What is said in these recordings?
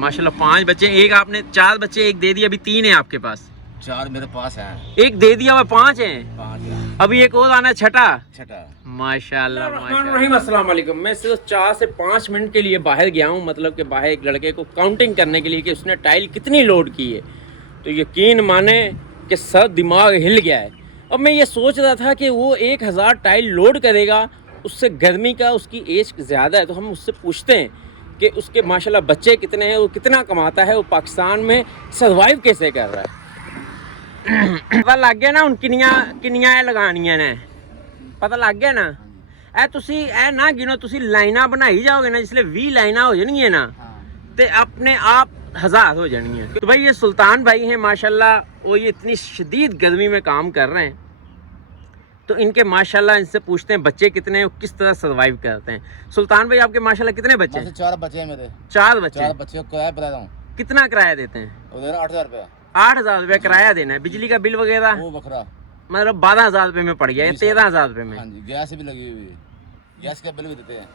माशाल्लाह 5 बच्चे, एक आपने 4 बच्चे एक दे दिए, अभी 3 है आपके पास। 4 मेरे पास है, एक दे दिया हुआ 5 हैं, 5 है, अभी एक और आना छठा। माशाल्लाह। अस्सलाम वालेकुम। मैं सिर्फ 4 से 5 मिनट के लिए बाहर गया हूँ, मतलब कि बाहर एक लड़के को काउंटिंग करने के लिए कि उसने टाइल कितनी लोड की है। तो यकीन माने कि सर दिमाग हिल गया है। अब मैं ये सोच रहा था कि वो 1000 टाइल लोड करेगा, उससे गर्मी का, उसकी एज ज़्यादा है, तो हम उससे पूछते हैं कि उसके माशाल्लाह बच्चे कितने हैं, वो कितना कमाता है, वो पाकिस्तान में सर्वाइव कैसे कर रहा है। पता लग गया ना, किन्नियां लगानियां ने, पता लग गया ना। ए तुसी ए ना गिनो, तुसी लाइना बनाई जाओगे ना, जिसले 20 लाइना हो जानी है ना, तो अपने आप 1000 हो जानी है। तो भाई ये सुल्तान भाई हैं माशाल्लाह, वो ये इतनी शदीद गर्मी में काम कर रहे हैं, तो इनके माशाल्लाह इनसे पूछते हैं बच्चे कितने हैं, किस तरह सर्वाइव करते हैं। सुल्तान भाई आपके माशाल्लाह कितने बच्चे हैं? 4 बच्चे हैं मेरे। 4 बच्चे? 4 बच्चे को किराया बता रहा हूँ। कितना किराया देते हैं? उधर 8000 रुपया। 8000 रुपया किराया देना है। बिजली का बिल वगैरह वो बकरा मतलब 12000 रुपये में पड़ गया है, 13000 रुपये में। हाँ जी, गैस भी लगी हुई है, गैस का बिल भी देते हैं।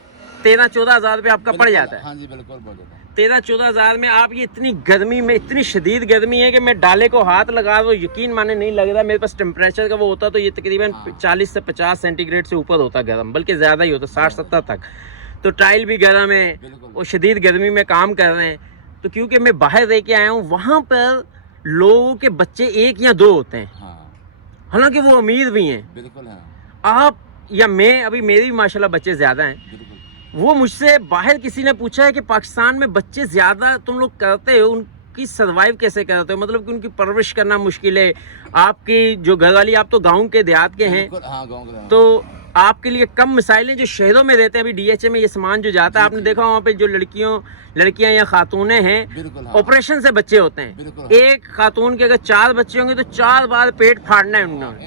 13-14 रुपये आपका पड़ जाता है। हाँ जी बिल्कुल पड़ जाता है। 13-14 में आप ये इतनी गर्मी में, इतनी शदीद गर्मी है कि मैं डाले को हाथ लगा दो, यकीन माने नहीं लग रहा। मेरे पास टेम्परेचर का वो होता तो ये तकरीबन 40 से 50 सेंटीग्रेड से ऊपर होता गर्म, बल्कि ज़्यादा ही होता, 60-70 तक। तो टाइल भी गर्म है, वो शदीद गर्मी में काम कर रहे हैं। तो क्योंकि मैं बाहर रह के आया हूँ, वहाँ पर लोगों के बच्चे 1 या 2 होते हैं, हालांकि वो अमीर भी हैं। बिल्कुल है। आप या मैं, अभी मेरे भी माशाल्लाह बच्चे ज़्यादा हैं। वो मुझसे बाहर किसी ने पूछा है कि पाकिस्तान में बच्चे ज़्यादा तुम लोग करते हो, उनकी सर्वाइव कैसे करते हो, मतलब कि उनकी परवरिश करना मुश्किल है। आपकी जो घर वाली, आप तो गाँव के देहात के हैं, हाँ, गाँव के, तो आपके लिए कम मिसाइलें जो शहरों में रहते हैं। अभी DHA में ये सामान जो जाता है, आपने देखा वहाँ पे जो लड़कियां या खातूनें हैं, ऑपरेशन से बच्चे होते हैं। एक खातून के अगर 4 बच्चे होंगे तो 4 बार पेट फाड़ना है उन्होंने,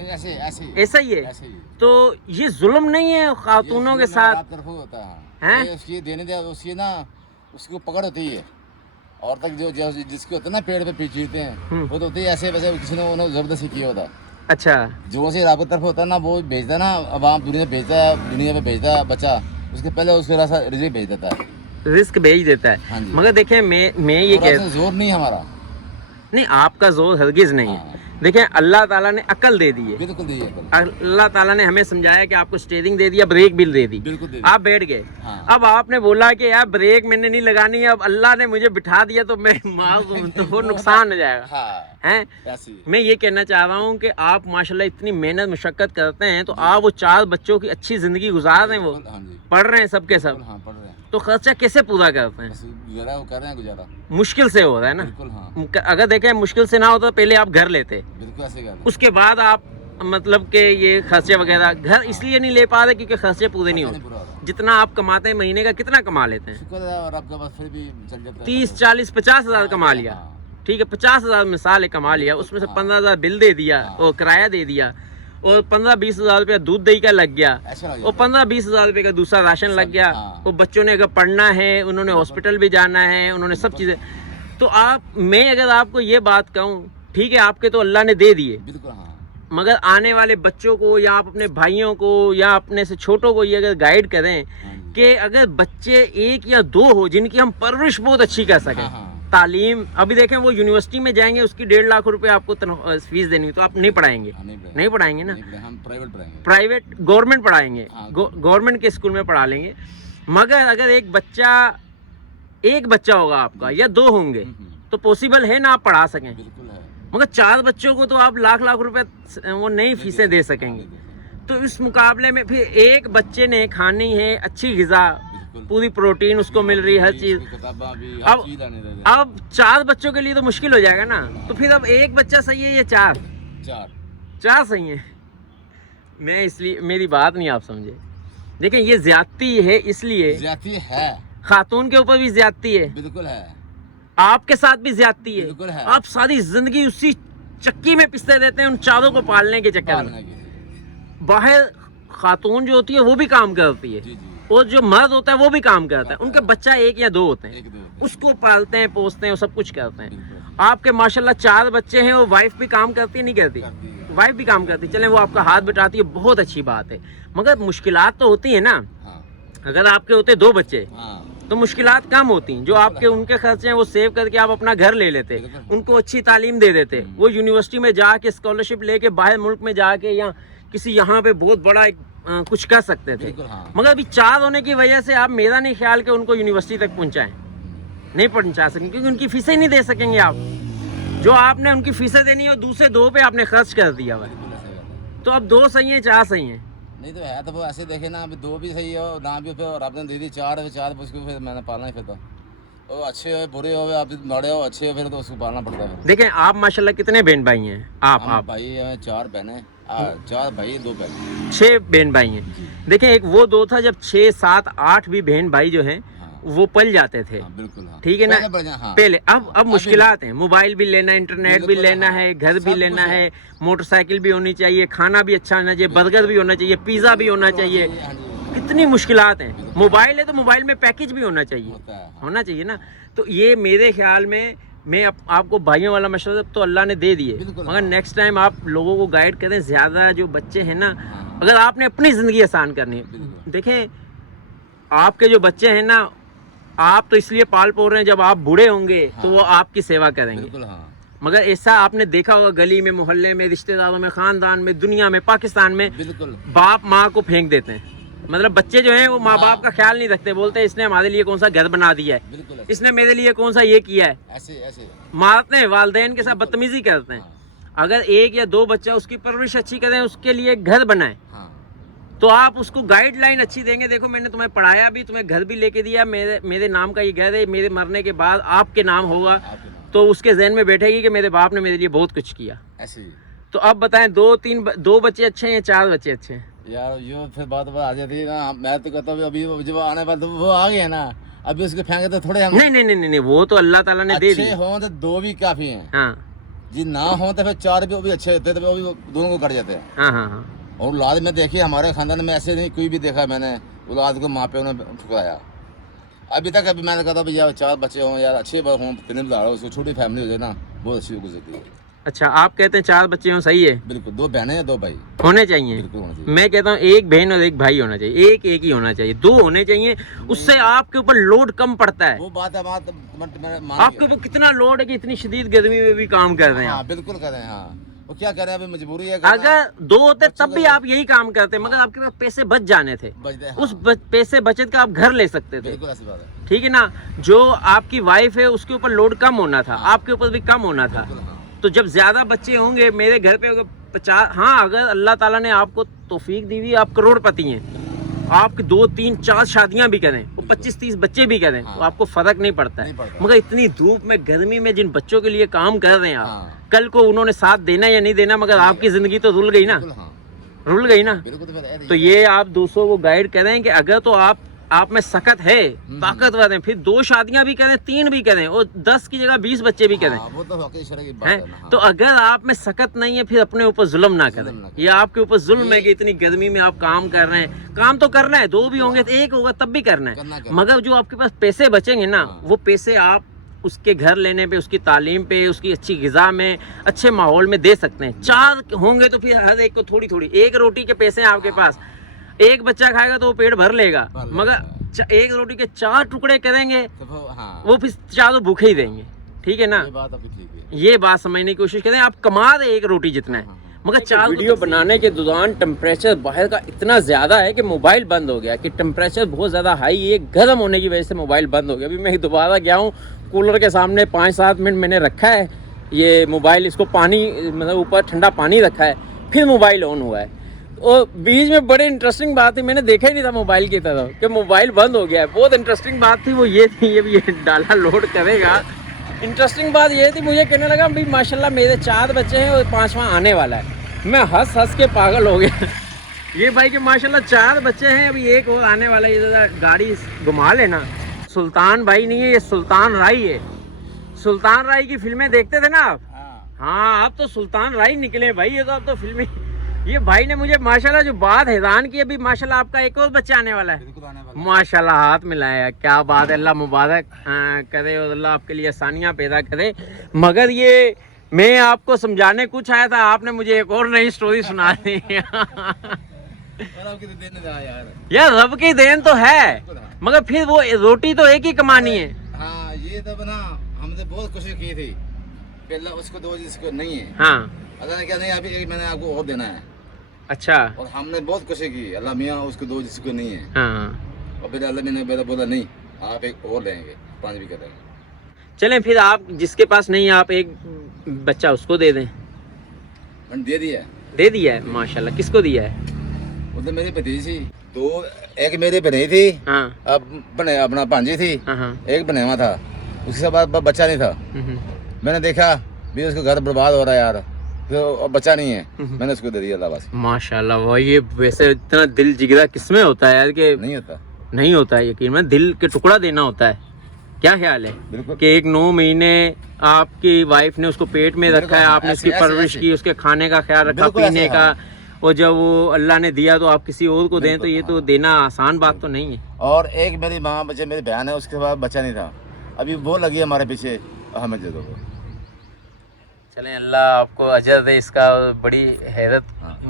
ऐसा ही है। तो ये जुल्म नहीं है खातूनों के साथ? हैं उसकी देने दे, उसकी ना उसकी पकड़ होती है, और तक जो जिसके होते हैं ना पेड़ पे पीछे हैं, वो तो होती है ऐसे वैसे, किसी ने उन्हें जबरदस्ती किया होता। अच्छा, जो से रब की तरफ होता है ना, वो भेजता है ना, अब आप दुनिया पे भेजता है बच्चा, उसके पहले उसके रास्ता रिस्क भेज देता है, रिस्क भेज देता है। हाँ, मगर देखें मैं ये कह, जोर नहीं हमारा, नहीं आपका जोर हरगिज नहीं है। देखें अल्लाह ताला ने अकल दे दी है, बिल्कुल दी है। अल्लाह ताला ने हमें समझाया कि आपको स्टीयरिंग दे दिया, ब्रेक भी दे दी, आप बैठ गए। अब आपने बोला कि यार ब्रेक मैंने नहीं लगानी है, अब अल्लाह ने मुझे बिठा दिया तो मैं तो वो नुकसान हो जाएगा। हैं मैं ये कहना चाह रहा हूँ कि आप माशाल्लाह इतनी मेहनत मुशक्कत करते हैं, तो आप वो 4 बच्चों की अच्छी जिंदगी गुजार रहे हैं, वो पढ़ रहे हैं सबके सब, तो खर्चा कैसे पूरा करते हैं? गुजारा मुश्किल से हो रहा है ना। अगर देखें मुश्किल से ना होता तो पहले आप घर लेते, उसके बाद आप मतलब कि ये खर्चे वगैरह, घर इसलिए नहीं ले पा रहे क्योंकि खर्चे पूरे नहीं होते। जितना आप कमाते हैं महीने का, कितना कमा लेते हैं? 30-40-50 हज़ार कमा लिया, ठीक है, 50 हज़ार मिसाल है कमा लिया, उसमें से 15 हज़ार बिल दे दिया और किराया दे दिया, और 15-20 हज़ार रुपया दूध दही का लग गया, और 15-20 हज़ार रुपये का दूसरा राशन लग गया। वो बच्चों ने अगर पढ़ना है, उन्होंने हॉस्पिटल भी जाना है, उन्होंने सब चीज़ें, तो मैं अगर आपको ये बात कहूँ, ठीक है आपके तो अल्लाह ने दे दिए, मगर आने वाले बच्चों को या आप अपने भाइयों को या अपने से छोटों को ये अगर गाइड करें कि अगर बच्चे 1 या 2 हो जिनकी हम परवरिश बहुत अच्छी कर सकें, तालीम, अभी देखें वो यूनिवर्सिटी में जाएंगे, उसकी 1.5 लाख रुपए आपको फीस देनी, तो आप नहीं पढ़ाएंगे, नहीं पढ़ाएंगे ना, हम प्राइवेट गवर्नमेंट पढ़ाएंगे, गवर्नमेंट के स्कूल में पढ़ा लेंगे। मगर अगर एक बच्चा होगा आपका या 2 होंगे तो पॉसिबल है ना आप पढ़ा सकें, मगर 4 बच्चों को तो आप लाख रुपए वो नई फीसें दे सकेंगे। तो इस मुकाबले में फिर एक बच्चे ने खानी है अच्छी ग़िज़ा, पूरी प्रोटीन उसको मिल रही है, हर चीज़। अब 4 बच्चों के लिए तो मुश्किल हो जाएगा ना, तो फिर अब एक बच्चा सही है या 4 सही है? मैं इसलिए, मेरी बात नहीं आप समझे, देखिए ये ज्यादती है, इसलिए ज्यादती है, खातून के ऊपर भी ज्यादती है, बिल्कुल है, आपके साथ भी ज्यादती है। आप सारी जिंदगी उसी चक्की में पिसते रहते हैं उन 4 को पालने के चक्कर में। बाहर खातून जो होती है वो भी काम करती है, और जो मर्द होता है वो भी काम करता है, उनके बच्चा 1 या 2 होते हैं, उसको पालते हैं, पोसते हैं, सब कुछ करते हैं। आपके माशाल्लाह 4 बच्चे हैं, और वाइफ भी काम करती है, नहीं करती? वाइफ भी काम करती है, चले वो आपका हाथ बिठाती है, बहुत अच्छी बात है, मगर मुश्किलात तो होती है ना। अगर आपके होते 2 बच्चे तो मुश्किलात कम होती हैं। जो आपके उनके खर्चे हैं वो सेव करके आप अपना घर ले लेते, उनको अच्छी तालीम दे देते, वो यूनिवर्सिटी में जाके स्कॉलरशिप लेके बाहर मुल्क में जाके या किसी यहाँ पे बहुत बड़ा कुछ कर सकते थे। मगर अभी चार होने की वजह से आप, मेरा नहीं ख्याल कि उनको यूनिवर्सिटी तक पहुँचाएं, नहीं पहुँचा सकेंगे क्योंकि उनकी फीसें नहीं दे सकेंगे आप। जो आपने उनकी फीसें देनी है दूसरे दो पे आपने खर्च कर दिया हुआ। तो अब दो सही है, चार सही है? नहीं तो है तो वो ऐसे देखे ना, अभी दो भी सही हो ना भी, फिर और आपने दे दी चार उसको फिर मैंने पालना ही, फिर तो वो अच्छे हो बुरे हो, आप बड़े हो अच्छे हो, फिर तो उसको पालना पड़ता है। देखें आप माशाल्लाह कितने बहन भाई हैं? आप भाई चार बहनें, चार भाई दो बहन, 6 बहन भाई हैं। देखें एक वो दो था जब 6, 7, 8 भी बहन भाई जो हैं वो पल जाते थे। बिल्कुल ठीक है ना, पहले। अब मुश्किलात हैं, मोबाइल भी लेना, इंटरनेट भी लेना है, घर भी लेना है, मोटरसाइकिल भी होनी चाहिए, खाना भी अच्छा होना चाहिए, बर्गर भी होना चाहिए, पिज़्ज़ा भी होना चाहिए, कितनी मुश्किलात हैं। मोबाइल है तो मोबाइल में पैकेज भी होना चाहिए ना। तो ये मेरे ख्याल में, मैं आपको भाइयों वाला मशवरा तो अल्लाह ने दे दिए, मगर नेक्स्ट टाइम आप लोगों को गाइड करें। ज़्यादा जो बच्चे हैं ना, अगर आपने अपनी ज़िंदगी आसान करनी है, देखें आपके जो बच्चे हैं ना, आप तो इसलिए पाल पोल रहे हैं, जब आप बूढ़े होंगे तो वो आपकी सेवा करेंगे। मगर ऐसा आपने देखा होगा गली में, मोहल्ले में, रिश्तेदारों में, खानदान में, दुनिया में, पाकिस्तान में, बाप माँ को फेंक देते हैं। मतलब बच्चे जो हैं वो माँ बाप का ख्याल नहीं रखते, बोलते हैं इसने हमारे लिए कौन सा घर बना दिया है, इसने मेरे लिए कौन सा ये किया है, ऐसे मारते हैं, वालिदैन के साथ बदतमीजी करते हैं। अगर एक या दो बच्चा उसकी परवरिश अच्छी करें, उसके लिए घर बनाए, तो आप उसको गाइडलाइन अच्छी देंगे। देखो मैंने तुम्हें पढ़ाया भी, तुम्हें घर भी लेके दिया, मेरे नाम का ये घर है, मेरे मरने के बाद आपके नाम होगा, तो उसके जहन में बैठेगी कि मेरे बाप ने मेरे लिए बहुत कुछ किया। ऐसे तो अब बताएं, दो बच्चे अच्छे हैं या 4 बच्चे अच्छे हैं? यार यो फिर बात आ जाती है ना। मैं तो कहता हूँ अभी जब आने वाले तो वो आ गए ना, अभी उसके फेंके तो थोड़े हम नहीं, वो तो अल्लाह ताला ने दे दी। हो तो 2 भी काफी हैं। हाँ जी, ना हो तो फिर 4 भी अच्छे होते, तो वो दोनों को कट जाते हैं। हाँ। और औलाद में देखिए, हमारे खानदान में ऐसे नहीं कोई भी देखा मैंने औलाद को माँ पे उन्हें ठुकराया अभी तक। अभी मैंने कहा था यार 4 बच्चे हों यार, अच्छे हों, उसको छोटी फैमिली हो जाए ना, बहुत अच्छी गुजरती है। अच्छा, आप कहते हैं 4 बच्चे हों, सही है? बिल्कुल, 2 बहनें हैं 2 भाई होने चाहिए। मैं कहता हूँ 1 बहन और 1 भाई होना चाहिए, एक ही होना चाहिए, 2 होने चाहिए, उससे आपके ऊपर लोड कम पड़ता है। वो बात है, आपके ऊपर कितना लोड है कि इतनी शदीद गर्मी में भी काम कर रहे हैं। बिल्कुल कर रहे हैं। हाँ, वो क्या करें, अभी मजबूरी है। अगर 2 होते तब भी आप यही काम करते, मगर आपके पास पैसे बच जाने थे, उस पैसे बचत का आप घर ले सकते थे। ठीक है ना, जो आपकी वाइफ है उसके ऊपर लोड कम होना था, आपके ऊपर भी कम होना था। तो जब ज्यादा बच्चे होंगे, मेरे घर पे 50, हाँ अगर अल्लाह ताला ने आपको तौफीक दी हुई, आप करोड़पति हैं, आपकी 2, 3, 4 शादियां भी करें, वो 25-30 बच्चे भी करें, तो आपको फर्क नहीं पड़ता है। मगर इतनी धूप में, गर्मी में जिन बच्चों के लिए काम कर रहे हैं आप, कल को उन्होंने साथ देना या नहीं देना, मगर आपकी जिंदगी तो रुल गई ना, रुल गई ना। तो ये आप दूसरों को गाइड करें कि अगर तो आप में सकत है, ताकतवर है, फिर 2 शादियां भी करें, 3 भी करें, और 10 की जगह 20 बच्चे भी करें। वो तो है। तो अगर आप में सकत नहीं है, फिर अपने ऊपर जुल्म ना करें। ये आपके ऊपर जुल्म है कि इतनी गर्मी में आप काम कर रहे हैं। काम तो करना है, 2 भी होंगे तो 1 होगा तब भी करना है, मगर जो आपके पास पैसे बचेंगे ना, वो पैसे आप उसके घर लेने पे, उसकी तालीम पे, उसकी अच्छी गिज़ा में, अच्छे माहौल में दे सकते हैं। 4 होंगे तो फिर हर एक को थोड़ी थोड़ी, 1 रोटी के पैसे हैं आपके पास, 1 बच्चा खाएगा तो वो पेट भर लेगा, मगर 1 रोटी के 4 टुकड़े करेंगे तो वो फिर 4 भूखे ही रहेंगे। ठीक है ना, ये बात समझने की कोशिश करें। आप कमा रहे 1 रोटी जितना है, मगर 4 वीडियो बनाने के दौरान टेम्परेचर बाहर का इतना ज़्यादा है कि मोबाइल बंद हो गया, कि टेम्परेचर बहुत ज़्यादा हाई है, गर्म होने की वजह से मोबाइल बंद हो गया। अभी मैं दोबारा गया हूँ, कूलर के सामने 5-7 मिनट मैंने रखा है ये मोबाइल, इसको पानी मतलब ऊपर ठंडा पानी रखा है, फिर मोबाइल ऑन हुआ है। और बीच में बड़ी इंटरेस्टिंग बात थी, मैंने देखा ही नहीं था मोबाइल की तरफ कि मोबाइल बंद हो गया है। बहुत इंटरेस्टिंग बात थी वो ये थी, ये डाला लोड करेगा। इंटरेस्टिंग बात ये थी, मुझे कहने लगा भाई माशाल्लाह मेरे 4 बच्चे हैं और 5वां आने वाला है। मैं हंस के पागल हो गया। ये भाई के माशाल्लाह 4 बच्चे हैं, अभी 1 और आने वाला है। ये गाड़ी घुमा लेना। सुल्तान भाई नहीं है, ये सुल्तान राय है। सुल्तान राय की फिल्में देखते थे ना आप? हाँ, आप तो सुल्तान राय निकले भाई। ये तो आप तो फिल्में, ये भाई ने मुझे माशाल्लाह जो बात हैरान की, अभी माशाल्लाह आपका 1 और बच्चा आने वाला है। माशाल्लाह, हाथ मिलाया, क्या बात है। अल्लाह मुबारक करे और अल्लाह आपके लिए आसानियाँ पैदा करे। मगर ये मैं आपको समझाने कुछ आया था, आपने मुझे एक और नई स्टोरी सुना दी। आपकी तो देने जा यार। यार रब की देन तो है, मगर फिर वो रोटी तो एक ही कमानी है। हाँ ये तो बना, हमने बहुत कोशिश की थी पहले, उसको दो जिसको नहीं है। हाँ अल्लाह ने क्या नहीं, अभी एक मैंने आपको और देना है। अच्छा। और हमने बहुत कोशिश की, अल्लाह मियाँ उसको दो जिसको नहीं है। हाँ और फिर अल्लाह ने बोला नहीं, आप एक और लेंगे, 5 भी करेंगे। चलें फिर, आप जिसके पास नहीं है आप एक बच्चा उसको दे दें। मैंने दे दिया। दे दिया है माशाल्लाह। किसको दिया है? वो तो मेरी भतीजी दो, एक मेरी बनी थी, हाँ अब बने अपना भांजी थी, हाँ हाँ। एक बनेवा था, उसके बाद बच्चा नहीं था। मैंने देखा भी उसका घर बर्बाद हो रहा है यार, तो अब बच्चा नहीं है, मैंने उसको दे दिया अल्लाह बस। माशाल्लाह भाई, ये वैसे इतना दिल जिगरा किसमें होता है यार, कि नहीं होता, नहीं होता है यकीन में, दिल के टुकड़ा देना होता है। क्या ख्याल है बिल्कुल कि एक 9 महीने आपकी वाइफ ने उसको पेट में रखा है, आपने उसकी परवरिश की, उसके खाने का ख्याल रखा, पीने का, और जब वो अल्लाह ने दिया तो आप किसी और को दें, तो ये तो देना आसान बात तो नहीं है। और एक मेरी माँ बच्चे, मेरी बहन है, उसके बाद बच्चा नहीं था, अभी वो लगी हमारे पीछे, हमें दे दो। चलें, अल्लाह आपको अजर दे, इसका बड़ी हैरत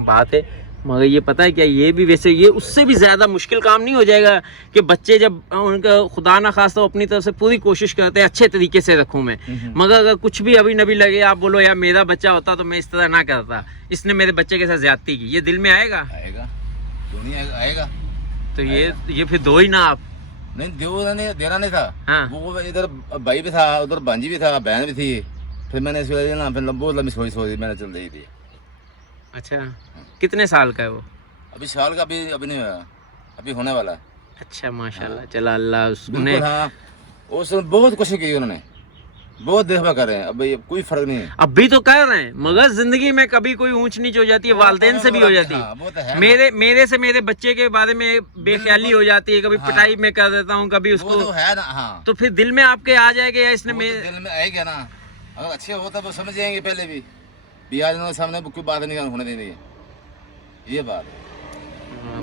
बात है। मगर ये पता है क्या, ये भी वैसे ये उससे भी ज़्यादा मुश्किल काम नहीं हो जाएगा कि बच्चे जब उनका खुदा ना खास्ता अपनी तरफ से पूरी कोशिश करते हैं अच्छे तरीके से रखूं मैं, मगर अगर कुछ भी अभी नबी लगे, आप बोलो यार मेरा बच्चा होता तो मैं इस तरह ना करता, इसने मेरे बच्चे के साथ ज्यादती की, ये दिल में आएगा? आएगा क्यों नहीं आएगा, आएगा। तो ये फिर दो ही ना आप। नहीं देना नहीं था। हाँ। वो इधर भाई भी था, उधर भांजी भी था, बहन भी थी, फिर मैंने इसको ना फिर बहुत लंबी सोच मैंने चल रही थी। अच्छा, कितने साल का है वो? अभी साल का अभी नहीं हुआ, अभी होने वाला है। अच्छा माशाल्लाह। चला अल्लाह बिल्कुल। हाँ, उसने बहुत कोशिश की, उन्होंने बहुत देखभाल कर रहे हैं, अब ये कोई फर्क नहीं है। अभी तो कर रहे हैं, मगर जिंदगी में कभी कोई ऊंच नीच हो जाती है, वालदेन से भी हो जाती हाँ, वो तो है। मेरे से मेरे बच्चे के बारे में बेख्याली हो जाती है, कभी पिटाई में कर देता हूँ, कभी उसको, वो तो है ना। हाँ, तो फिर दिल में आपके आ जाएगा या इसने तो दिल में आएगा ना, अगर अच्छे होता वो समझ जाएंगे पहले भी आज उन्होंने सामने कोई बात नहीं होने देनी है, ये बात।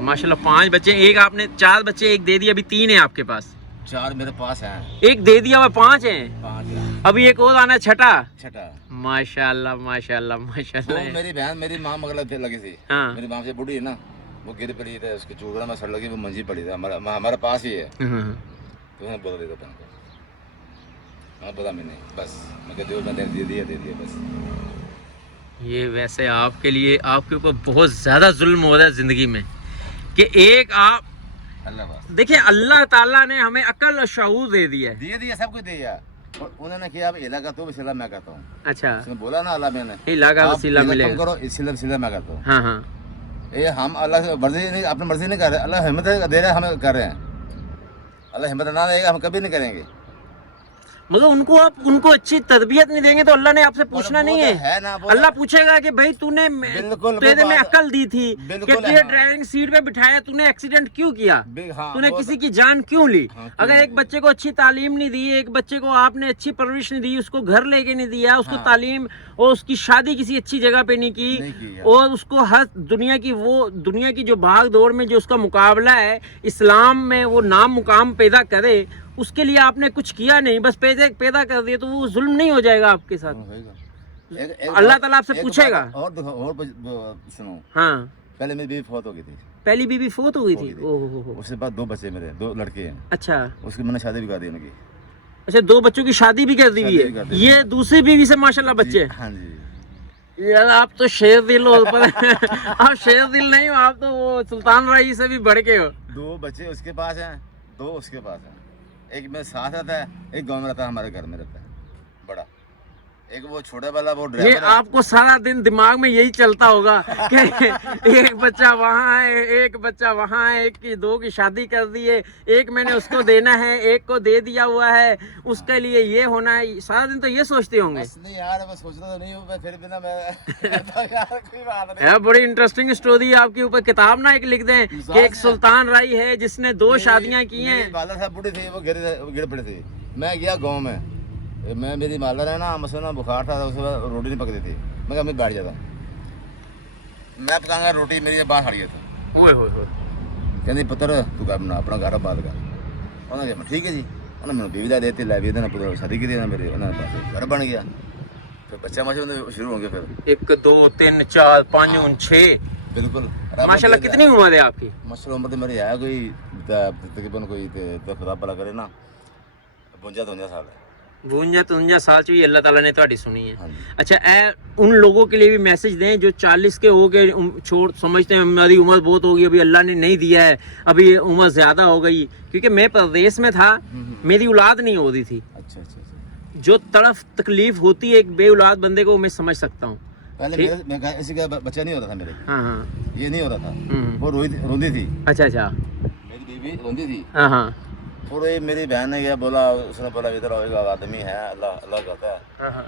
माशाल्लाह 5 बच्चे, एक आपने 4 बच्चे, एक दे दिया, अभी 3 है आपके पास। 4 मेरे पास हैं, एक दे दिया हुआ 5 हैं, 5 अभी एक और आना, छठा। माशाल्लाह माशाल्लाह। मेरी बहन, मेरी माँ मगल लगी थी। हाँ। मेरी माँ से बूढ़ी है ना, वो गिर पड़ी थी, उसके चूड़ा में सड़ लगी, वो मंजी पड़ी थी, हमारे पास ही है। तो उन्हें बोला दे दो को, हाँ बोला मैंने, बस मैं कहती हूँ मैंने दे दिया बस। ये वैसे आपके लिए, आपके ऊपर बहुत ज़्यादा जुल्म हो रहा है ज़िंदगी में, कि एक आप देखिए, अल्लाह ताला ने हमें अकल और शऊर दे दिया है, सब कुछ दिया, और उन्होंने किया अब इलाका तो वसीला मैं करता हूँ। अच्छा, उसने बोला ना अल्लाह मैंने इलाका वसीला मिलेगा, करो इसीला मैं करता हूँ। हाँ हाँ, ये हम अल्लाह से मर्जी नहीं, अपनी मर्जी नहीं कर रहे, अल्लाह हिम्मत दे रहा है, हमें कर रहे हैं, अल्लाह हिम्मत ना देगा हम कभी नहीं करेंगे। मगर उनको अच्छी तरबियत नहीं देंगे तो अल्लाह ने आपसे पूछना नहीं है ना, अल्लाह पूछेगा कि भाई तूने तेरे में अकल दी थी कि तुझे ड्राइविंग सीट पे बिठाया, तूने एक्सीडेंट क्यों किया, तूने किसी की जान क्यों ली? अगर एक बच्चे को अच्छी तालीम नहीं दी, एक बच्चे को आपने अच्छी परवरिश नहीं दी, उसको घर लेके नहीं दिया, उसको तालीम और उसकी शादी किसी अच्छी जगह पे नहीं की, और उसको हर दुनिया की जो भाग दौड़ में जो उसका मुकाबला है, इस्लाम में वो नाम मुकाम पैदा करे, उसके लिए आपने कुछ किया नहीं, बस पैदा कर दिए, तो वो जुल्म नहीं हो जाएगा आपके साथ? अल्लाह ताला आपसे पूछेगा। और सुनो, हाँ, पहले मेरी बीवी फौत हो गई थी। पहली बीवी फौत हो गई थी? ओहो। उसके बाद 2 बच्चे मेरे, 2 लड़के हैं। अच्छा, उसकी मैंने शादी भी कर दी उनकी। अच्छा, 2 बच्चों की शादी भी कर दी हुई है, ये दूसरी बीवी से माशाल्लाह बच्चे? हाँ जी। यार आप तो शेर दिल हो पर आप शेर दिल नहीं हो, आप तो वो सुल्तान राही से भी बढ़ के हो। 2 बच्चे उसके पास हैं, 2 उसके पास हैं, एक मेरे साथ रहता है, एक गांव में रहता है, हमारे घर में रहता है बड़ा, एक वो छोटा वाला वो ड्राइवर। ये आपको सारा दिन दिमाग में यही चलता होगा कि एक बच्चा वहाँ है, एक बच्चा वहाँ है, एक की 2 की शादी कर दी है, एक मैंने उसको देना है, एक को दे दिया हुआ है, उसके लिए ये होना है, सारा दिन तो ये सोचते होंगे। बस नहीं यार, मैं सोचता तो नहीं हूँ, मैं फिर भी ना मैं यार कोई बात नहीं। यार बड़ी इंटरेस्टिंग स्टोरी है आपके ऊपर, किताब ना एक लिख दें कि एक सुल्तान राई है जिसने 2 शादियाँ की हैं। माला साहब बूढ़ी थी, वो गिर पड़ी थी, मैं गया गाँव में, मेरी मालर है ना, मुझसे ना बुखार था, उसके बाद रोटी नहीं पकती थी, मैं मैं बैठ जाता, मैं पकाऊंगा रोटी, मेरी बात हट गया था। कहते पुत्र तू अपना घर बात कर, उन्होंने कहा ठीक है जी, उन्होंने मैंने बीवी दा देती, लै भी पुत्र शादी की थी मेरी, उन्होंने घर बन गया, फिर बच्चा शुरू हो गया, फिर 1 2 3 4 5 6 बिल्कुल माशाल्लाह। कितनी उम्र है आपकी? माशाल्लाह उम्र तो मेरी है कोई तकरीबन कोई तो खुदा भला करे ना 52 साल है। 52 साल चाहिए, अल्लाह ताला ने ਤੁਹਾਡੀ सुनी है। हाँ जी। अच्छा, उन लोगों के लिए भी मैसेज दें जो 40 के हो गए, छोड़ समझते हैं हमारी उम्र बहुत हो गई, अभी अल्लाह ने नहीं दिया है, अभी उम्र ज़्यादा हो गई। क्योंकि मैं परदेश में था, मेरी औलाद नहीं हो रही थी। अच्छा अच्छा अच्छा। जो तड़फ तकलीफ होती है एक बे औलाद बंदे को, मैं समझ सकता हूँ। पहले मैं ऐसे का बच्चा नहीं हो रहा था मेरे, हाँ हाँ, ये नहीं हो रहा था, वो रोंदी थी। अच्छा अच्छा, मेरी बीवी रोंदी थी। हाँ हाँ और ये मेरी बहन ने क्या बोला, उसने बोला इधर आओ, एक आदमी है, अल्लाह अल्लाह कहता है। हाँ हाँ।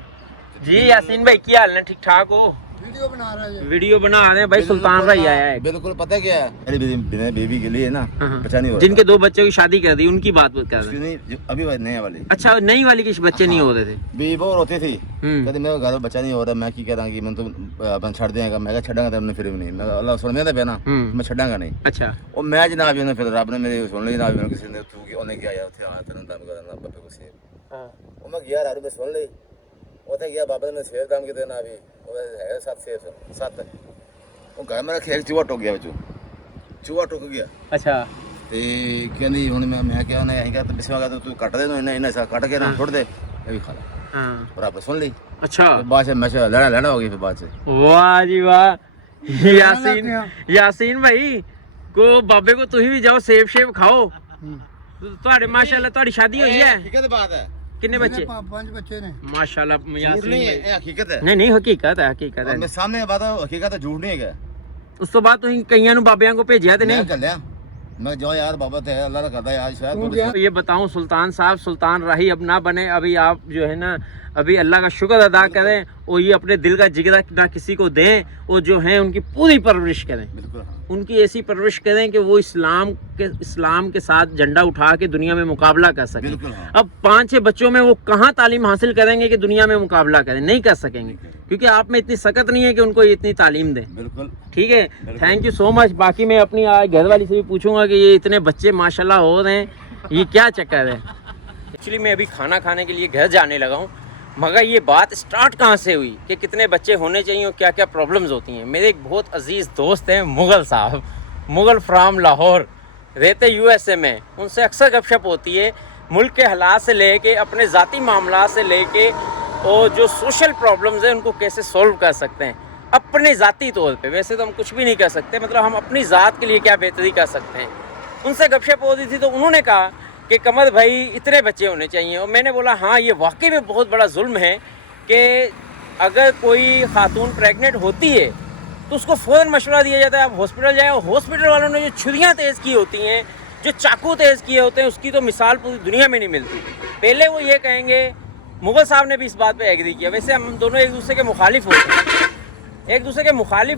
जी यासीन भाई क्या हाल है, ठीक ठाक हो? वीडियो बना रहे हैं, वीडियो बना रहे हैं भाई। सुल्तान भाई आया है। बिल्कुल, पता क्या है, मेरी बेबी के लिए ना बच्चा नहीं हो रहा, जिनके 2 बच्चों की शादी कर दी, उनकी बात कर रहे हैं। नहीं, अभी नए वाली। अच्छा, नई वाली के बच्चे नहीं हो रहे थे? बीवी वो रोती थी, कहती मेरे घर में बच्चा नहीं हो रहा, मैं की कह रहा कि मैं तो अपन छड़ देगा, मैं छड़ांगा तो फिर भी नहीं, मैं अल्लाह सुन देता ना, मैं छड़ांगा नहीं। अच्छा, और मैं जनाब ने फिर रब ने मेरी सुन ली जनाब, किसी ने तू की उन्हें क्या आया उथे आ तेरे नाम करना बाबे को से हां, और मैं गया यार, मैं सुन ली उथे गया, बाबा ने शेर दाम के देना, अभी वो है 7 शेर 7। वो घर में खेल चूहा टोक गया, चूहा टोक गया। अच्छा, ते कहनी हुन मैं क्या ना यही का तो बिस्वा का तो तू काट दे, इन्हें इन्हें सा काट के ना छोड़ दे, ये भी खा ला। हां, और आपने सुन ली। अच्छा, बाद से मैं लड़ा हो गई फिर बाद से। वाह जी वाह। यासीन भाई को बाबे को तुम भी जाओ, सेब खाओ। ਤੁਹਾਡੇ माशाल्लाह ਤੁਹਾਡੀ शादी हुई है? हकीकत बात है। कितने बच्चे? 5 बच्चे ने माशाल्लाह। यासीन भाई हकीकत है। नहीं हकीकत है, हकीकत है। मैं सामने बात है, हकीकत है, झूठ नहीं है। उस तो बाद ਤੁਸੀਂ ਕਈਆਂ ਨੂੰ ਬਾਬਿਆਂ ਕੋ ਭੇਜਿਆ ਤੇ नहीं? मैं जो यार बाबा थे अल्लाह ने करता है आज शायद। ये बताऊं सुल्तान साहब, सुल्तान राही अब ना बने, अभी आप जो है ना अभी अल्लाह का शुक्र अदा करें और ये अपने दिल का जिगरा ना किसी को दें, और जो है उनकी पूरी परवरिश करें। बिल्कुल, उनकी ऐसी परवरिश करें कि वो इस्लाम के साथ झंडा उठा के दुनिया में मुकाबला कर सकें। अब 5-6 बच्चों में वो कहाँ तालीम हासिल करेंगे कि दुनिया में मुकाबला करें? नहीं कर सकेंगे, क्योंकि आप में इतनी सख्त नहीं है कि उनको इतनी तालीम दें। बिल्कुल ठीक है, थैंक यू सो मच। बाकी मैं अपनी घर वाली से भी पूछूंगा कि ये इतने बच्चे माशाल्लाह हो रहे हैं, ये क्या चक्कर है। एक्चुअली मैं अभी खाना खाने के लिए घर जाने लगा हूँ, मगर ये बात स्टार्ट कहाँ से हुई कि कितने बच्चे होने चाहिए और क्या क्या प्रॉब्लम्स होती हैं। मेरे एक बहुत अजीज़ दोस्त हैं मुग़ल साहब, मुग़ल फ्राम लाहौर, रहते USA में। उनसे अक्सर गपशप होती है मुल्क के हालात से लेके, अपने ज़ाती मामला से लेके, और जो सोशल प्रॉब्लम्स हैं उनको कैसे सॉल्व कर सकते हैं अपने ज़ाती तौर पे। वैसे तो हम कुछ भी नहीं कर सकते, मतलब हम अपनी ज़ात के लिए क्या बेहतरी कर सकते हैं। उनसे गपशप हो रही थी तो उन्होंने कहा कि कमर भाई इतने बच्चे होने चाहिए, और मैंने बोला हाँ, ये वाकई में बहुत बड़ा जुल्म है कि अगर कोई खातून प्रेग्नेंट होती है तो उसको फ़ौरन मशवरा दिया जाता है आप हॉस्पिटल जाएँ, और हॉस्पिटल वालों ने जो छुरियाँ तेज़ की होती हैं, जो चाकू तेज़ किए होते हैं, उसकी तो मिसाल पूरी दुनिया में नहीं मिलती। पहले वो ये कहेंगे, मुग़ल साहब ने भी इस बात पे एग्री किया। वैसे हम दोनों एक दूसरे के मुखालिफ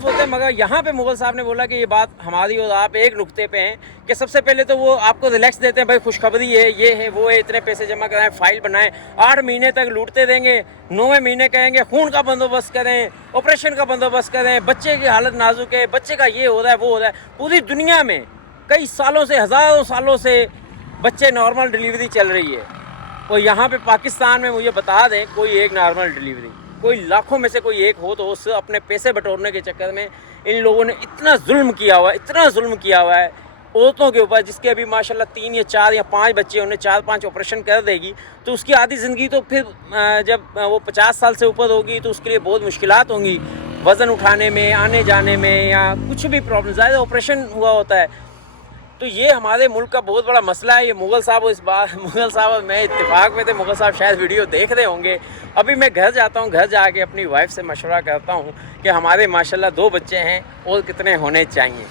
होते हैं, मगर यहाँ पे मुग़ल साहब ने बोला कि ये बात हमारी और आप एक नुक्ते पे हैं कि सबसे पहले तो वो आपको रिलैक्स देते हैं, भाई खुशखबरी है, ये है वो है, इतने पैसे जमा कराएं, फाइल बनाएं। 8 महीने तक लूटते देंगे, 9वें महीने कहेंगे खून का बंदोबस्त करें, ऑपरेशन का बंदोबस्त करें, बच्चे की हालत नाजुक है, बच्चे का ये हो रहा है वो हो रहा है। पूरी दुनिया में कई सालों से, हज़ारों सालों से बच्चे नॉर्मल डिलीवरी चल रही है, और यहाँ पे पाकिस्तान में मुझे बता दें कोई एक नॉर्मल डिलीवरी, कोई लाखों में से कोई एक हो, तो उससे अपने पैसे बटोरने के चक्कर में इन लोगों ने इतना जुल्म किया हुआ है, इतना जुल्म किया हुआ है औरतों के ऊपर, जिसके अभी माशाल्लाह 3 या 4 या 5 बच्चे, उन्हें 4-5 ऑपरेशन कर देगी तो उसकी आधी ज़िंदगी तो फिर जब वो 50 साल से ऊपर होगी तो उसके लिए बहुत मुश्किलात होंगी, वज़न उठाने में, आने जाने में, या कुछ भी प्रॉब्लम, ज़्यादा ऑपरेशन हुआ होता है। तो ये हमारे मुल्क का बहुत बड़ा मसला है। ये मुग़ल साहब इस बार, मुग़ल साहब मैं इत्तेफाक में थे, मुग़ल साहब शायद वीडियो देख रहे होंगे। अभी मैं घर जाता हूँ, घर जाके अपनी वाइफ से मशवरा करता हूँ कि हमारे माशाल्लाह 2 बच्चे हैं और कितने होने चाहिए।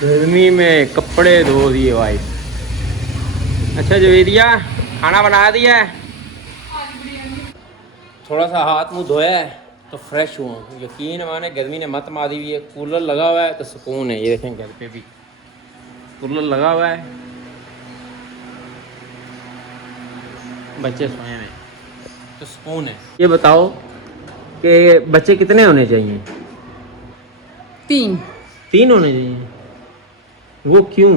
गर्मी में कपड़े धो दिए वाइफ। अच्छा जवेदिया, खाना बना दिया है? थोड़ा सा हाथ मुँह धोया है तो फ्रेश हुआ। यकीन माने गर्मी ने मत मारी हुई है, कूलर लगा हुआ है तो सुकून है। ये देखें घर पे भी कूलर लगा हुआ है, बच्चे सोए हैं तो सुकून है। ये बताओ कि बच्चे कितने होने चाहिए? 3 होने चाहिए। वो क्यों?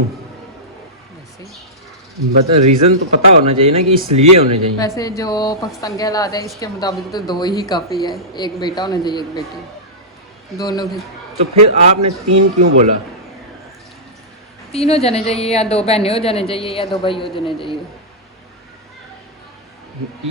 बता, रीज़न तो पता होना चाहिए ना कि इसलिए होने चाहिए। वैसे जो पाकिस्तान के हालात है इसके मुताबिक तो 2 ही काफ़ी है, एक बेटा होना चाहिए, एक बेटी, दोनों की। तो फिर आपने 3 क्यों बोला? तीनों जने चाहिए, या 2 बहनें हो जाने चाहिए, या 2 भाई हो जाने चाहिए।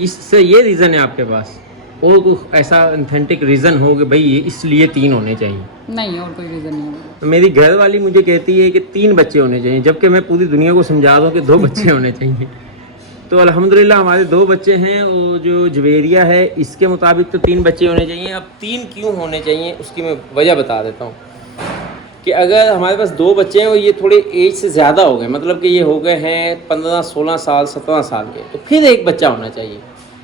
इससे ये रीज़न है आपके पास, और कोई ऐसा ऑथेंटिक रीज़न हो कि भाई ये इसलिए 3 होने चाहिए? नहीं, और कोई रीज़न नहीं है। तो मेरी घर वाली मुझे कहती है कि 3 बच्चे होने चाहिए, जबकि मैं पूरी दुनिया को समझा दूँ कि 2 बच्चे होने चाहिए। तो अल्हम्दुलिल्लाह हमारे 2 बच्चे हैं। वो जो जवेरिया है इसके मुताबिक तो 3 बच्चे होने चाहिए। अब 3 क्यों होने चाहिए उसकी मैं वजह बता देता हूँ कि अगर हमारे पास 2 बच्चे हैं और ये थोड़े एज से ज़्यादा हो गए, मतलब कि ये हो गए हैं 15-16 साल 17 साल के, तो फिर एक बच्चा होना चाहिए।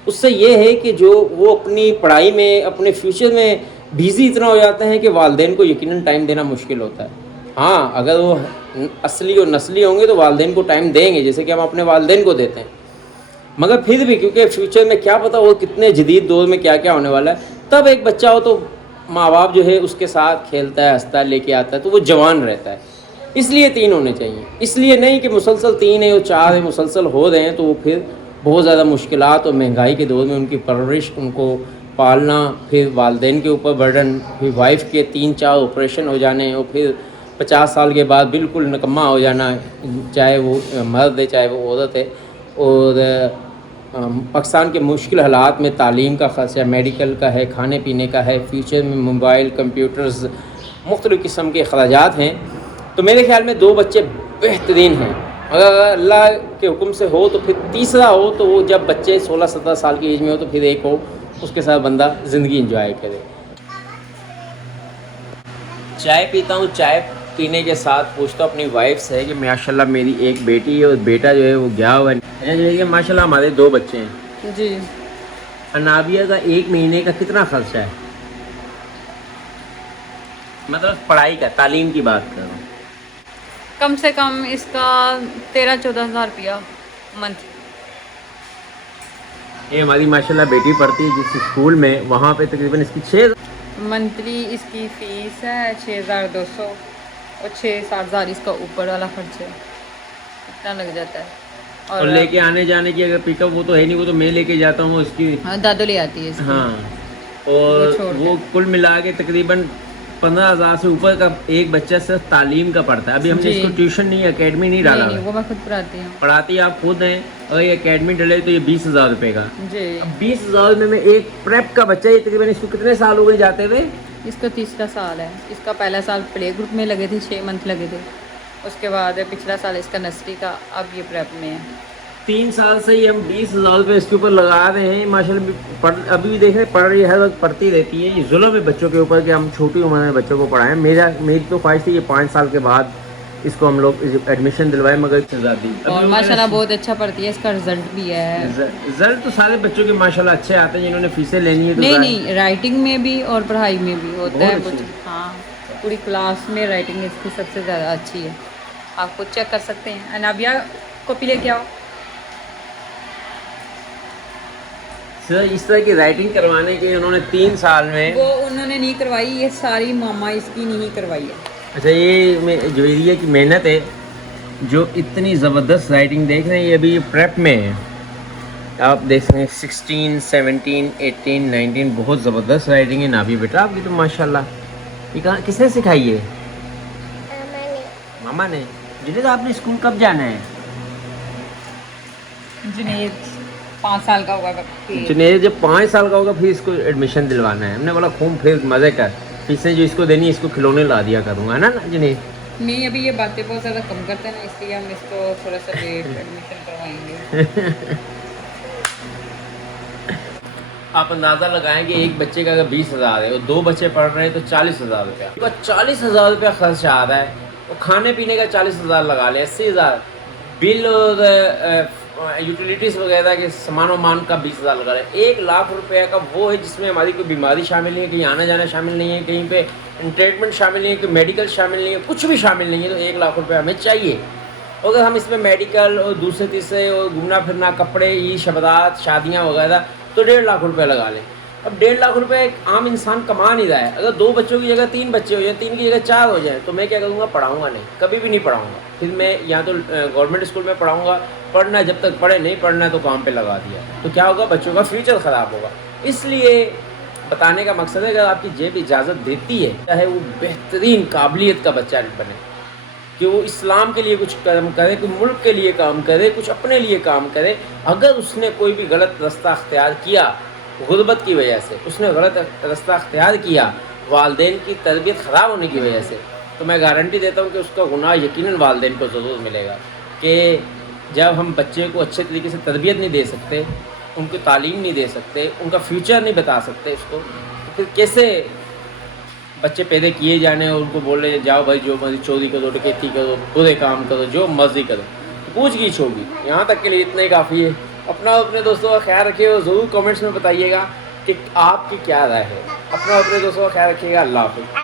उससे ये है कि जो वो अपनी पढ़ाई में, अपने फ्यूचर में बिज़ी इतना हो जाते हैं कि वालिदैन को यकीनन टाइम देना मुश्किल होता है। हाँ, अगर वो असली और नस्ली होंगे तो वालिदैन को टाइम देंगे, जैसे कि हम अपने वालिदैन को देते हैं। मगर फिर भी क्योंकि फ्यूचर में क्या पता वो कितने जदीद दौर में क्या क्या होने वाला है, तब एक बच्चा हो तो माँ बाप जो है उसके साथ खेलता है, हंसता है, लेके आता है, तो वो जवान रहता है। इसलिए 3 होने चाहिए, इसलिए नहीं कि मुसलसल 3 है और 4 है, मुसलसल हो रहे हैं तो वो फिर बहुत ज़्यादा मुश्किलात और महंगाई के दौर में उनकी परवरिश, उनको पालना, फिर वालिदैन के ऊपर बर्डन, फिर वाइफ के 3-4 ऑपरेशन हो जाने और फिर 50 साल के बाद बिल्कुल निकम्मा हो जाना, चाहे वो मर्द है चाहे वो औरत है। और पाकिस्तान के मुश्किल हालात में तालीम का ख़र्चा, मेडिकल का है, खाने पीने का है, फ्यूचर में मोबाइल, कंप्यूटर्स, मुख्तलिफ़ किस्म के अखराजात हैं। तो मेरे ख़्याल में 2 बच्चे बेहतरीन हैं। अगर अल्लाह के हुक्म से हो तो फिर तीसरा हो, तो वो जब बच्चे 16-17 साल की एज में हो तो फिर एक हो, उसके साथ बंदा ज़िंदगी इंजॉय करे। चाय पीता हूँ, चाय पीने के साथ पूछता हूँ अपनी वाइफ से कि माशाल्लाह मेरी एक बेटी है और बेटा जो है वो गया हुआ है। माशाल्लाह हमारे 2 बच्चे हैं जी। अनाबिया का 1 महीने का कितना खर्चा है? मतलब पढ़ाई का, तालीम की बात कर रहा हूँ। कम से कम इसका 13-14 हज़ार रुपया मंथ। ये हमारी माशाल्लाह बेटी पढ़ती है जिस स्कूल में, वहाँ पे तकरीबन इसकी 6 मंथली इसकी फ़ीस है 6200 और 6-7 हज़ार इसका ऊपर वाला खर्च है, इतना लग जाता है। और लेके आने जाने की अगर पिकअप वो तो है नहीं, वो तो मैं लेके जाता हूँ उसकी। हाँ, दादू ले आती है इसकी। हाँ, और वो कुल मिला के तकरीबन 15,000 से ऊपर का एक बच्चा सिर्फ तालीम का पढ़ता है। अभी हमने इसको ट्यूशन नहीं, एकेडमी नहीं डाला। नहीं, वो मैं खुद पढ़ाती हूँ। पढ़ाती आप खुद हैं, और ये एकेडमी डले तो ये 20,000 रुपये का। जी। 20,000 में एक प्रेप का बच्चा, ये तकरीबन इसको कितने साल हो गए जाते हुए? इसका 3रा साल है। इसका पहला साल प्ले ग्रुप में लगे थे, 6 मंथ लगे थे। उसके बाद पिछला साल इसका नर्सरी का, अब ये प्रेप में है। 3 साल से ही हम 20,000 रुपये इसके ऊपर लगा रहे हैं। माशाल्लाह अभी भी देख रहे पढ़ रही है, हर वक्त पढ़ती रहती है। ये जुल्म है बच्चों के ऊपर कि हम छोटी उम्र में बच्चों को पढ़ाएं। मेरी तो ख्वाहिश थी कि 5 साल के बाद इसको हम लोग एडमिशन दिलवाएं, मगर दी। और माशाल्लाह बहुत अच्छा पढ़ती है, इसका रिजल्ट भी है। रिजल्ट तो सारे बच्चों के माशाल्लाह अच्छे आते हैं जिन्होंने फीसें लेनी है। तो नहीं, राइटिंग में भी और पढ़ाई में भी होता है कुछ। हाँ, पूरी क्लास में राइटिंग इसकी सबसे ज़्यादा अच्छी है। आप खुद चेक कर सकते हैं। अनाबिया कॉपी लेके आओ। सर इस तरह की राइटिंग करवाने के उन्होंने 3 साल में, वो उन्होंने नहीं करवाई, ये सारी मामा इसकी नहीं करवाई है। अच्छा, ये जवेरिया की मेहनत है जो इतनी ज़बरदस्त राइटिंग देख रहे हैं। ये अभी प्रेप में है, आप देख सकते हैं 16, 17, 18, 19, बहुत ज़बरदस्त राइटिंग है। नाभी बेटा आपकी तो माशाल्लाह। ये कहाँ, किसने सिखाई है? मामा ने। जिन्हें तो आपने स्कूल कब जाना है? जुनेद 5 साल का होगा। जुनेद जब 5 साल का होगा फिर इसको एडमिशन दिलवाना है। हमने बोला खूब फिर मज़े कर, फीसें जो इसको देनी इसको खिलौने ला दिया करूँगा, है ना जुनेद? नहीं, अभी ये बातें बहुत ज़्यादा कम करते हैं ना, इसलिए हम इसको थोड़ा सा लेट एडमिशन करवाएंगे। आप अंदाज़ा लगाएं कि एक बच्चे का अगर 20,000 है और 2 बच्चे पढ़ रहे हैं तो 40,000 रुपया, 40,000 रुपया खर्च आ रहा है। और खाने पीने का 40,000 लगा ले, 80,000 बिल और यूटिलिटीज़ वगैरह के सामान वामान का 20,000 लगा ले। 1 लाख रुपया का वो है जिसमें हमारी कोई बीमारी शामिल नहीं है, कहीं आना जाना शामिल नहीं है, कहीं पे ट्रीटमेंट शामिल नहीं है, कोई मेडिकल शामिल नहीं है, कुछ भी शामिल नहीं है। तो 1 लाख रुपया हमें चाहिए। अगर हम इसमें मेडिकल और दूसरे तीसरे और घूमना फिरना, कपड़े, ईद शबदात, शादियाँ वगैरह, तो 1.5 लाख रुपया लगा लें। अब 1.5 लाख रुपये एक आम इंसान कमा नहीं रहा है। अगर 2 बच्चों की जगह 3 बच्चे हो जाए, 3 की जगह 4 हो जाए, तो मैं क्या करूँगा? पढ़ाऊँगा नहीं, कभी भी नहीं पढ़ाऊँगा। फिर मैं या तो गवर्नमेंट स्कूल में पढ़ाऊँगा, पढ़ना जब तक पढ़े, नहीं पढ़ना तो काम पे लगा दिया, तो क्या होगा? बच्चों का फ्यूचर ख़राब होगा। इसलिए बताने का मकसद है, अगर आपकी जेब इजाज़त देती है, चाहे वो बेहतरीन काबिलियत का बच्चा बने, कि वो इस्लाम के लिए कुछ काम करे, कोई मुल्क के लिए काम करे, कुछ अपने लिए काम करे, अगर उसने कोई भी गलत रास्ता अख्तियार किया गुर्बत की वजह से, उसने गलत रास्ता अख्तियार किया वालिदैन की तरबियत ख़राब होने की वजह से, तो मैं गारंटी देता हूँ कि उसका गुनाह यकीनन वालिदैन को ज़रूर मिलेगा। कि जब हम बच्चे को अच्छे तरीके से तरबियत नहीं दे सकते, उनको तालीम नहीं दे सकते, उनका फ्यूचर नहीं बता सकते उसको, तो फिर कैसे बच्चे पैदा किए जाने और उनको बोल रहे जाओ भाई जो मर्जी चोरी करो, डकैती करो, बुरे काम करो, जो मर्जी करो, तो पूछ-गीछ होगी। यहाँ तक के लिए इतना ही काफ़ी है। अपना अपने दोस्तों का ख्याल रखिए और ज़रूर कमेंट्स में बताइएगा कि आपकी क्या राय है। अपना अपने दोस्तों का ख्याल रखिएगा। अल्लाह हाफ़िज़।